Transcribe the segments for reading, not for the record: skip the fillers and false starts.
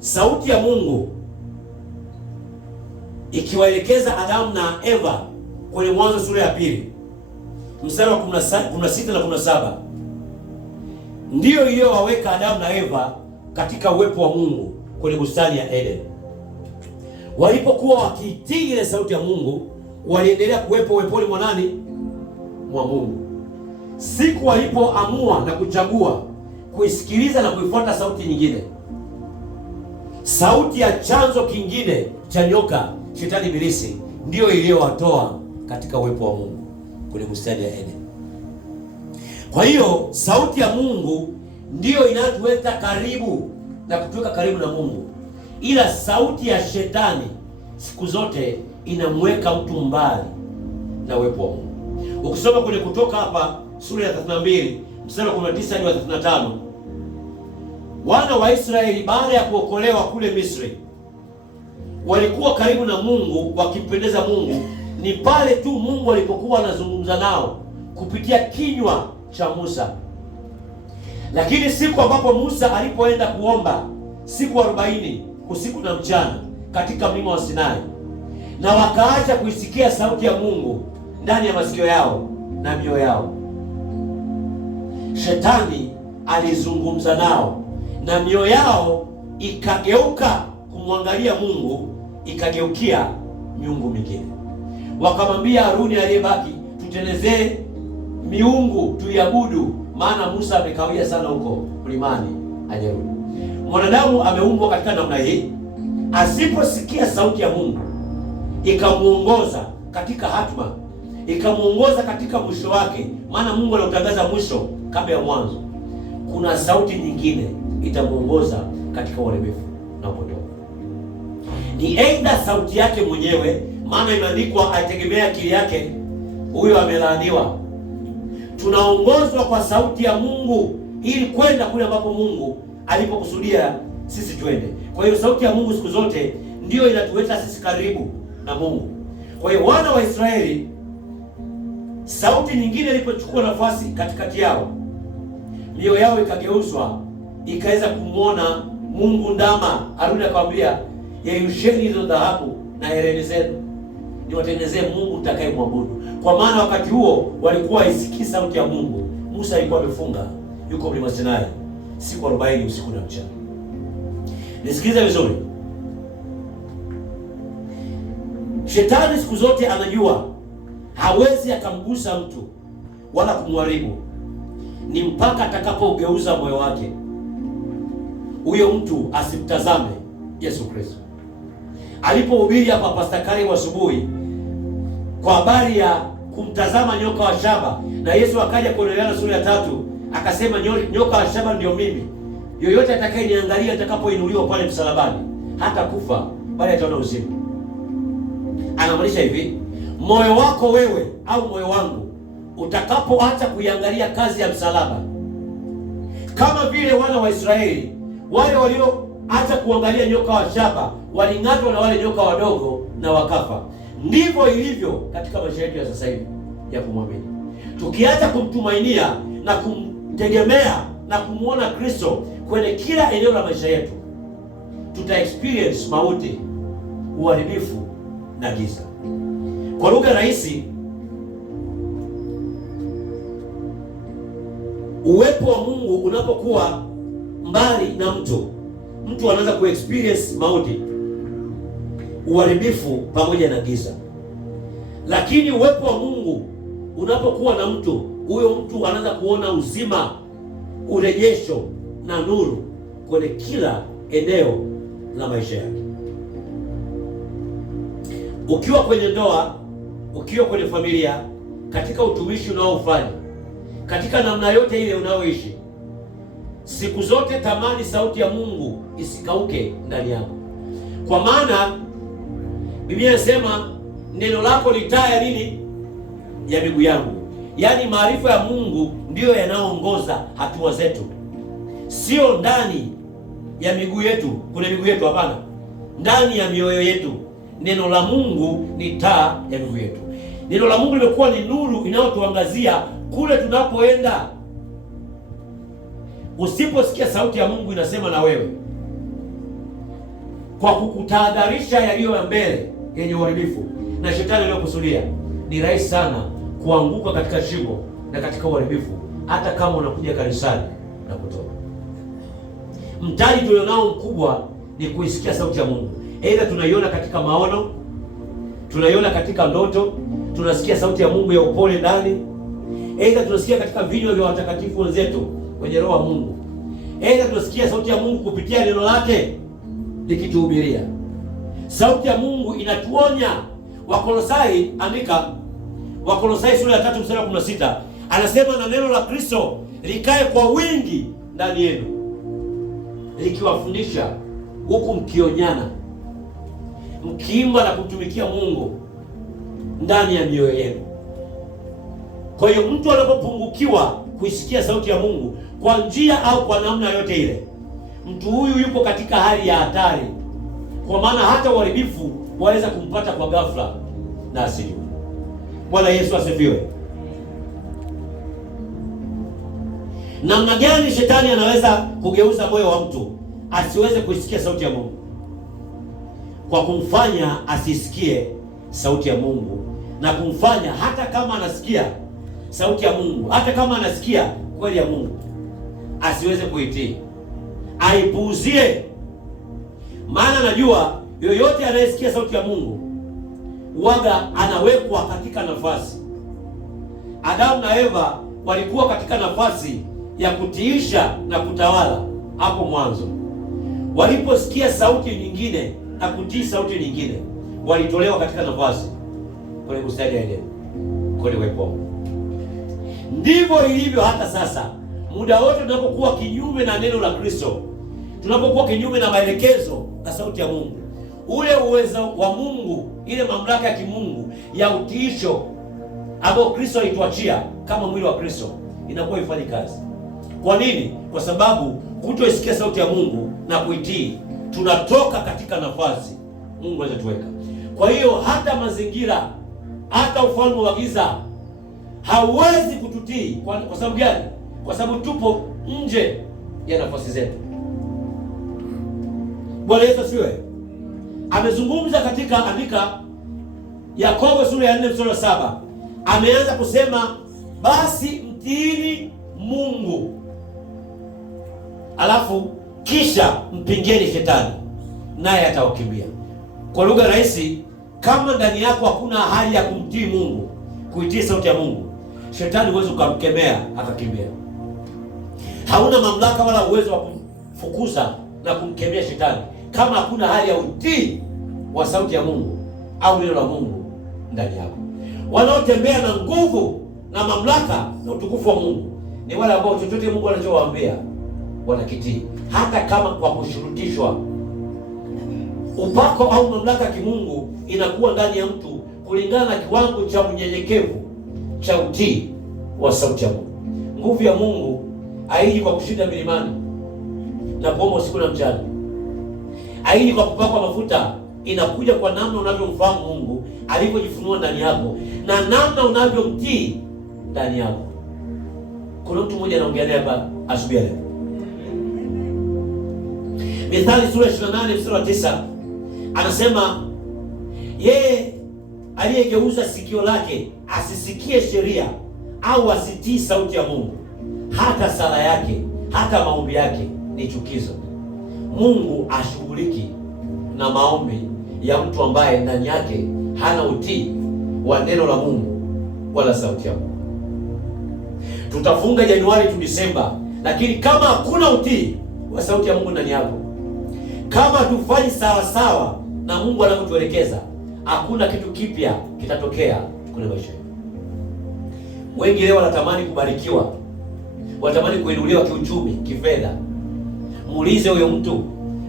sauti ya Mungu ikiwaelekeza Adamu na Eva kwenye Mwanzo sura ya 2 mstari wa 16 na 17, ndiyo iliyowaweka Adamu na Eva katika uwepo wa Mungu kwenye bustani ya Eden. Walipokuwa wakiitii ile sauti ya Mungu, waliendelea kuwepo uweponi mwa nani? Mwa Mungu. Siku walipoamua na kuchagua kuisikiliza na kuifuata sauti nyingine, sauti ya chanzo kingine cha nyoka, shetani ibilisi, ndiyo iliyowatoa katika uwepo wa Mungu kwenye bustani ya Eden. Kwa hiyo sauti ya Mungu ndiyo inayotuweka karibu na kutuweka karibu na Mungu, ila sauti ya shetani siku zote inamweka mtu mbali na uwepo wa Mungu. Ukisoma kwenye Kutoka hapa sura ya 32 mstari wa 19 hadi wa 35, wana wa Israeli baada ya kuokolewa kule Misri walikuwa karibu na Mungu, wakimpendeza Mungu. Ni pale tu Mungu alipokuwa anazungumza nao kupitia kinywa cha Musa. Lakini siku ambapo Musa alipoenda kuomba siku 40 usiku na mchana katika mlima wa Sinai, na wakaacha kuisikia sauti ya Mungu ndani ya masikio yao na mioyo yao, shetani alizungumza nao na mioyo yao ikageuka kumwangalia Mungu, ikageukia miungu mingine. Wakamwambia Haruni aliyebaki, tutengenezee miungu tuiabudu, maana Musa amekawia sana huko mlimani ajerudi. Mwanadamu ameumbwa katika namna hii, asiposikia sauti ya Mungu ikamuongoza katika hatma, ikamuongoza katika mwisho wake, maana Mungu anautangaza mwisho kabla ya mwanzo, kuna sauti nyingine itamuongoza katika uharibifu na upotovu. Ni aidha sauti yake mwenyewe, maana imeandikwa ategemea akili yake, huyo amelaaniwa. Tunaongozwa kwa sauti ya Mungu ili kwenda kule ambapo Mungu alipokusudia sisi twende. Kwa hiyo sauti ya Mungu siku zote ndiyo inatuweka sisi karibu na Mungu. Kwa hiyo wana wa Israeli, sauti nyingine ilipochukua nafasi katikati yao, mioyo yao ikageuzwa, ikaweza kumwona Mungu ndama. Haruni akamwambia, yeyusheni hizo dhahabu na hereni zenu, niwatengenezee Mungu mtakayemwabudu. Kwa maana wakati huo walikuwa isikii sauti ya Mungu. Musa alikuwa amefunga, yuko mlima Sinai siku 40 usiku na mchana. Nisikilize vizuri, shetani siku zote anajua hawezi akamgusa mtu wala kumharibu, ni mpaka atakapogeuza moyo wake huyo mtu asimtazame Yesu Kristo. Alipohubiri hapa Pastor Kari asubuhi kwa habari ya kumtazama nyoka wa shaba, na Yesu akaja kwenye Yohana sura ya 3 akasema, nyoka wa shaba ndio mimi, yoyote atakayeniangalia atakapoinuliwa pale msalabani hata kufa bali ataona uzima. Anamaanisha hivi, moyo wako wewe au moyo wangu utakapoacha kuiangalia kazi ya msalaba, kama vile wana wa Israeli wale walioacha kuangalia nyoka wa shaba waling'atwa na wale nyoka wadogo na wakafa, ndivyo ilivyo katika maisha yetu ya sasa hivi ya kumwamini. Tukiacha kumtumainia na kumtegemea na kumwona Kristo kwenye kila eneo la maisha yetu, tuta experience mauti, uharibifu na giza. Kwa lugha rahisi, uwepo wa Mungu unapokuwa mbali na mtu anaanza ku experience mauti, uharibifu pamoja na giza. Lakini uwepo wa Mungu unapokuwa na mtu, huyo mtu anaanza kuona uzima, urejesho na nuru kwenye kila eneo la maisha yake. Ukiwa kwenye ndoa, ukiwa kwenye familia, katika utumishi unaofanya, katika namna yote ile unayoishi, siku zote tamani sauti ya Mungu isikauke ndani yako. Kwa maana Biblia inasema neno lako ni taa ya nini? Ya miguu yangu. Yaani maarifa ya Mungu ndiyo yanayoongoza hatua zetu, sio ndani ya miguu yetu, kuna miguu yetu, hapana, ndani ya mioyo yetu. Neno la Mungu ni taa ya miguu yetu. Neno la Mungu limekuwa ni nuru inayotuangazia kule tunapoenda. Usiposikia sauti ya Mungu inasema na wewe, kwa kukutahadharisha yaliyo ya mbele yenye uharibifu na shetani aliyokusudia, ni rahisi sana kuanguka katika shimo na katika uharibifu, hata kama unakuja kanisani na kutoka. Mtaji tulionao mkubwa ni kuisikia sauti ya Mungu. Aidha tunaiona katika maono, tunaiona katika ndoto, tunasikia sauti ya Mungu ya upole ndani. Aidha tunasikia katika vinywa vya watakatifu wenzetu wenye roho wa Mungu. Aidha tunasikia sauti ya Mungu kupitia neno lake likituhubiria. Sauti ya Mungu inatuonya. Wakolosai, andika Wakolosai sura ya 3 mstari wa 16, anasema na neno la Kristo likae kwa wingi ndani yenu, likiwafundisha huku mkionyana, mkiimba na kumtumikia Mungu ndani ya mioyo yenu. Kwa hiyo mtu anapopungukiwa kuisikia sauti ya Mungu kwa njia au kwa namna yote ile, mtu huyu yupo katika hali ya hatari, kwa maana hata uharibifu waweza kumpata kwa ghafla na asijue. Bwana Yesu asifiwe. Namna gani shetani anaweza kugeuza moyo wa mtu asiweze kuisikia sauti ya Mungu? Kwa kumfanya asisikie sauti ya Mungu, na kumfanya hata kama anasikia sauti ya Mungu, hata kama anasikia kweli ya Mungu, asiweze kuitii, aipuuzie. Maana najua yoyote anayesikia sauti ya Mungu waga anawekwa katika nafasi. Adamu na Eva walikuwa katika nafasi ya kutiisha na kutawala hapo mwanzo. Waliposikia sauti nyingine na kutii sauti nyingine, walitolewa katika nafasi kwenye bustani ya Edeni, kwenye uwepo. Ndivyo ilivyo hata sasa. Muda wote tunapokuwa kinyume na neno la Kristo, tunapokuwa kinyume na maelekezo na sauti ya Mungu, ule uwezo wa Mungu, ile mamlaka ya kimungu ya utiisho ambao Kristo alituachia kama mwili wa Kristo, inakuwa ifanye kazi. Kwa nini? Kwa sababu kutoisikia sauti ya Mungu na kuitii, tunatoka katika nafasi Mungu alizotuweka. Kwa hiyo hata mazingira, hata ufalme wa giza hauwezi kututii. Kwa sababu gani? Kwa sababu tupo nje ya nafasi zetu. Bwana Yesu asifiwe. Amezungumza katika andika Yakobo sura ya 4 mstari wa 7. Ameanza kusema basi mtiini Mungu, alafu kisha mpingeni shetani naye atawakimbia. Kwa lugha rahisi, kama ndani yako hakuna hali ya kumtii Mungu, kuitii sauti ya Mungu, shetani huwezi ukamkemea akakimbia. Hauna mamlaka wala uwezo wa kumfukuza na kumkemea shetani kama hakuna hali ya utii wa sauti ya Mungu au neno la Mungu ndani yako. Wanaotembea na nguvu na mamlaka na utukufu wa Mungu ni wale ambao chochote Mungu anachowaambia wanakitii, hata kama kwa kushurutishwa. Upako au mamlaka ya kimungu inakuwa ndani ya mtu kulingana na kiwango cha unyenyekevu cha utii wa sauti ya Mungu. Nguvu ya Mungu haiji kwa kushinda milimani na kuomba usiku na mchana, haiji kwa kupakwa mafuta. Inakuja kwa namna unavyomfahamu Mungu alivyojifunua ndani yako na namna unavyomtii ndani yako. Kuna mtu mmoja anaongea hapa asubuhi leo. Mithali sura 28 mstari wa 9 anasema, yeye aliyegeuza sikio lake asisikie sheria au asitii sauti ya Mungu, hata sala yake hata maombi yake ni chukizo. Mungu ashughuliki na maombi ya mtu ambaye ndani yake hana utii wa neno la Mungu wala sauti ya Mungu. Tutafunga Januari tu Disemba, lakini kama hakuna utii wa sauti ya Mungu ndani yako, kama tufanyi sawa sawa na Mungu anavyotuelekeza, hakuna kitu kipya kitatokea kwenye maisha yetu. Wengi leo wanatamani kubarikiwa, wanatamani kuinuliwa kiuchumi, kifedha. Muulize huyo mtu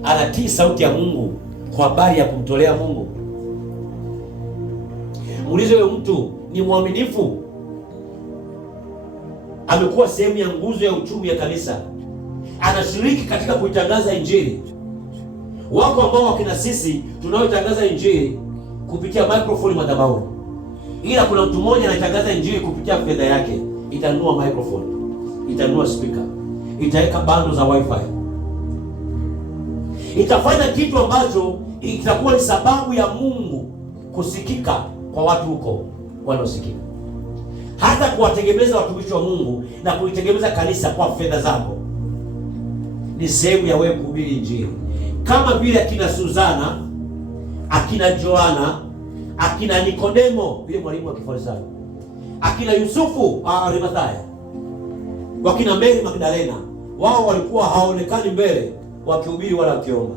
anatii sauti ya Mungu kwa habari ya kumtolea Mungu? Muulize huyo mtu ni mwaminifu, amekuwa sehemu ya nguzo ya uchumi ya kanisa, anashiriki katika kuitangaza Injili. Wako ambao wakina sisi tunaoitangaza Injili kupitia microphone madhabahu, ila kuna mtu mmoja anatangaza Injili kupitia fedha yake. Itanunua microphone, itanunua speaker, itaweka bando za wifi. Itafanya kitu ambacho itakuwa ni sababu ya Mungu kusikika kwa watu huko wanaosikika, hata kuwategemeza watumishi wa Mungu na kuitegemeza kanisa kwa fedha zako. Ni sehemu ya wewe kuhubiri Injili, kama vile akina Suzana, akina Joana, akina Nikodemo yule mwalimu wa Kifarisayo, akina Yusufu Arimathaya, wakina Mary Magdalena. Wao walikuwa haonekani mbele wakihubiri wala wakiomba,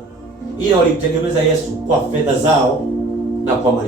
ila walimtegemeza Yesu kwa fedha zao na kwa mali.